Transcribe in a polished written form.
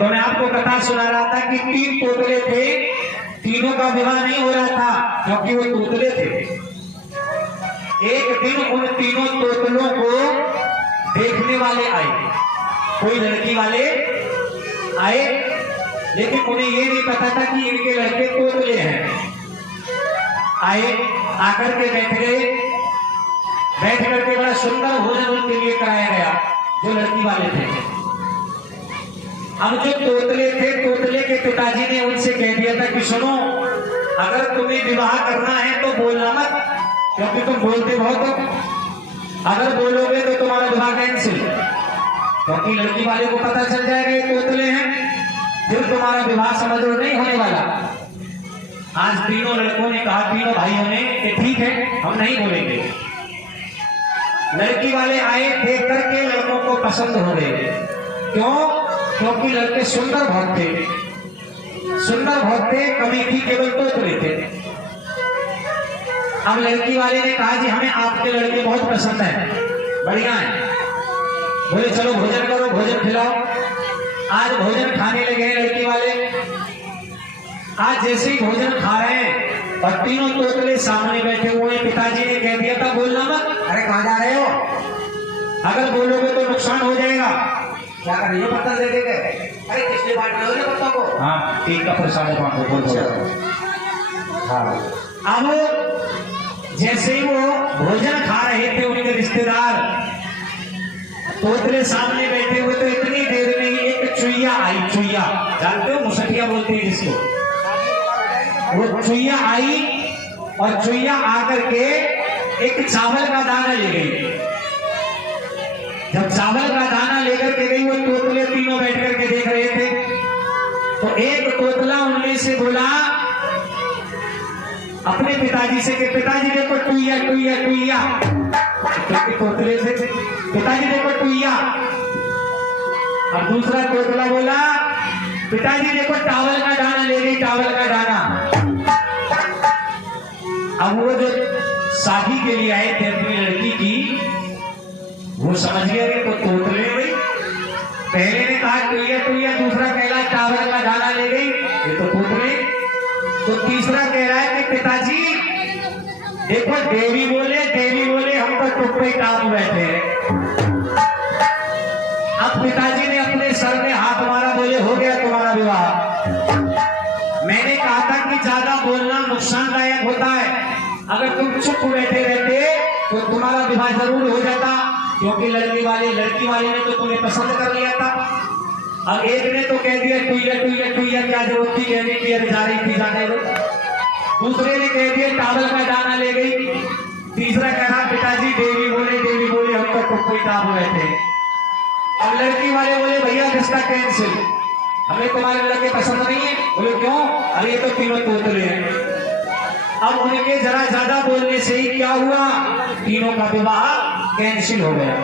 तो मैं आपको कथा सुना रहा था कि 3 तोतले थे, तीनों का विवाह नहीं हो रहा था क्योंकि वो तोतले थे। एक दिन उन तीनों तोतलों को देखने वाले आए, कोई लड़की वाले आए, लेकिन उन्हें ये नहीं पता था कि इनके लड़के तोतले हैं। आए, आकर के बैठ गए, बैठ करके बड़ा सुंदर भोजन उनके लिए कराया गया जो लड़की वाले थे। अब जो तोतले थे, तोतले के पिताजी ने उनसे कह दिया था कि सुनो, अगर तुम्हें विवाह करना है तो बोलना मत, क्योंकि तुम बोलते बहुत हो। अगर बोलोगे तो तुम्हारा विवाह कैंसिल, क्योंकि लड़की वाले को पता चल जाएगा ये तोतले हैं, फिर तुम्हारा विवाह समझ लो नहीं होने वाला। आज तीनों लड़कों ने कहा, तीनों भाइयों ने, कि ठीक है हम नहीं बोलेंगे। लड़की वाले आए, देख करके लड़कों को पसंद हो गए। क्यों? क्योंकि लड़के सुंदर बहुत थे, सुंदर बहुत थे, कमी थी केवल तोतले थे। अब लड़की वाले ने कहा जी हमें आपके लड़के बहुत पसंद है, बढ़िया है। बोले चलो भोजन करो, भोजन खिलाओ। आज भोजन खाने लगे लड़की वाले। आज जैसे ही भोजन खा रहे हैं और तीनों तोतले सामने बैठे हुए हैं, पिताजी ने कह दिया था बोलना मत। अरे कहां जा रहे हो? अगर बोलोगे तो नुकसान हो जाएगा। क्या कर रही हो? पत्ता दे देंगे। अरे किसने बांट रहे हो ये पत्तों को? हाँ, 3 का प्रसाद बांटो। हाँ, अब जैसे ही वो भोजन खा रहे थे उनके रिश्तेदार तोतले सामने बैठे हुए, तो इतनी देर में ही एक चुईया आई। चुईया जानते हो, मुसटिया बोलते हैं जिसको। वो चुईया आई और चुईया आकर के एक चावल का दाना ले गई। जब चावल का दाना लेकर के गई, वो तोतले तीनों बैठ करके देख रहे थे। तो एक तोतला उनमें से बोला अपने पिताजी से कि पिताजी देखो टुईया टुईया टुईया, क्योंकि तोतले थे, पिताजी देखो टुईया। और दूसरा तोतला बोला पिताजी देखो टावल का दाना ले गई, टावल का दाना। अब वो जो शादी के लिए आए थे अपनी लड़की की, वो समझ गए तो तोतले भाई। पहले ने कहा टुईया टुईया, दूसरा कह रहा है टावल का दाना ले गई, ये तो तोतले। तो तीसरा कह रहा है कि पिताजी देखो देवी बोले हम तो टुप्पे टाप बैठे हैं। अब पिताजी ने अपने सर में हाथ मारा, बोले हो गया तुम्हारा विवाह। मैंने कहा था कि ज्यादा बोलना नुकसानदायक होता है, अगर तुम चुप बैठे रहते तो तुम्हारा विवाह जरूर हो जाता, क्योंकि लड़की वाले ने तो तुम्हें पसंद कर लिया था। अब एक ने तो कह दिया टुईया टुईया टुईया, क्या जरूरत थी कहने की, अरे जा रही थी जाने दो। दूसरे ने कह दिया टावल का दाना ले गई। तीसरा कह रहा पिताजी देवी बोले हम तो टुप्पी टाप बैठे। अब लड़की वाले बोले भैया रिश्ता कैंसिल, हमें तुम्हारे लड़के पसंद नहीं है। बोले क्यों? अरे ये तो तीनों तोतले हैं। अब उनके जरा ज्यादा बोलने से ही क्या हुआ, तीनों का विवाह कैंसिल हो गया।